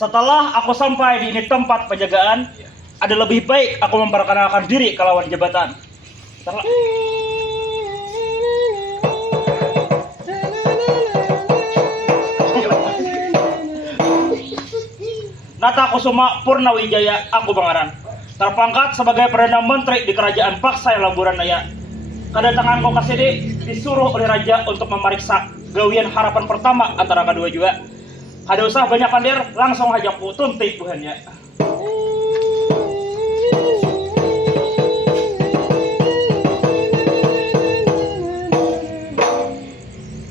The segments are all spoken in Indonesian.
Setelah aku sampai di ini tempat penjagaan, ada lebih baik aku memperkenalkan diri ke lawan jabatan. Setelah Nata Kusuma Purnawijaya, aku Bangaran, terpangkat sebagai Perdana Menteri di Kerajaan Paksai Lamburan Naya. Kedatanganku ke sini disuruh oleh Raja untuk memeriksa gawian harapan pertama antara kedua juga. Kada usah banyak kandir, langsung aja ku tuntik buhannya.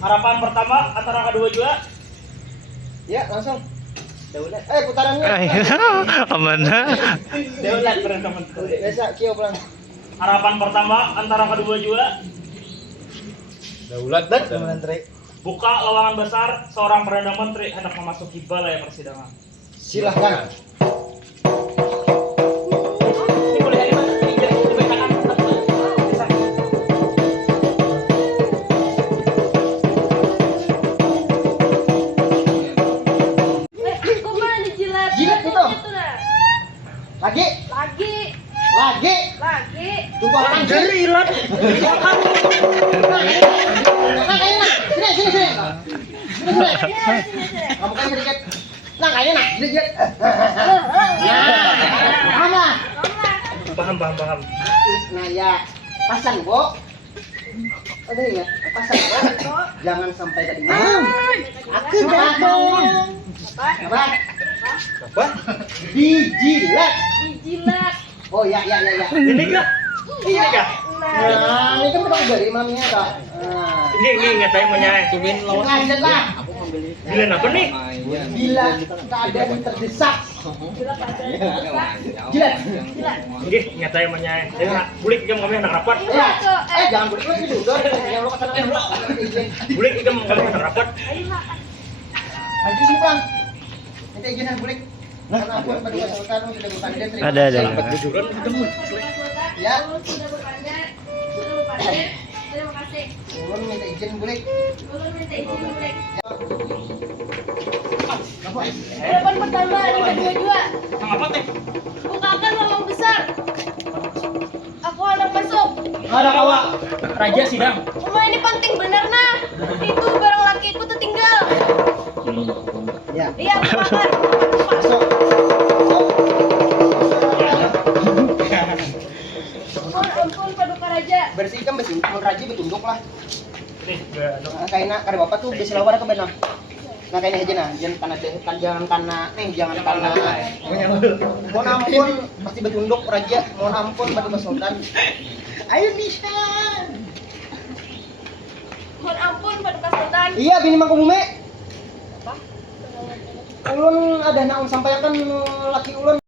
Harapan pertama antara kedua juga. Ya, langsung. Daulat. Putarannya. Kemana? Daulat Perdana Menteri. Biasa, kio pulang. Harapan pertama antara kedua juga. Daulat dan menteri. Buka lowongan besar, seorang Perdana Menteri hendak memasuki balai persidangan. Silahkan. Ini boleh dari mana? Ini dari kanan. Kok malah dijilat? Jilat itu. Lagi. Tunggu orang Dari ilat. Sini. Kamu kan sedikit. Nah, kayaknya nak, sedikit. Mana? Paham. Nah, ya. Pasang, Bu. Ada ingat? Pasang, Bu. Jangan sampai tadi malam. Aku datang. Apa? Dijilat. Oh, ya. Ini kah? Nah, ini kan udah dari maminya, Kak. Nah. Ini ingat saya menyayang. Tumin lawan. Lanjut lah. Bila apa nih? Bila keadaan terdesak. Jilat. Oke, ingat saya menyayang. Saya bulik ikam kami hendak rapat. Ya. Jangan boleh lagi dulu. Yang lo kesana yang Bulik ikam kami hendak rapat. Lanjut sini, Bang. Minta izinan bulik. Karena aku pada Sultan sudah bukan dia terima. Ada. Bujuran ketemu. Ya. Sudah berpandai. Terima kasih. Ulun minta izin bulik. Ulun minta izin boleh. Apa? Harapan pertama, ini kedua juga. Apa teh? Bukakan lowong besar. Aku anak masuk. Ada kawa. Raja sidang. Rumah ini penting bener nah. Itu barang lakiku tuh tinggal. Ya. Iya, bukakan. Masuk. Ampun, Paduka Raja. Bersihkan mun raji betunduk lah. Nih, Nah, kayaknya kada bapak tuh besi lawar ke benar. Nah, kayaknya aja nah, jangan karena mohon ampun pasti betunduk raja. Mohon ampun Paduka Sultan. Ayo bisa. Mohon ampun, Paduka Sultan. Iya, bini mangku bume. Ulun ada nak sampaikan laki ulun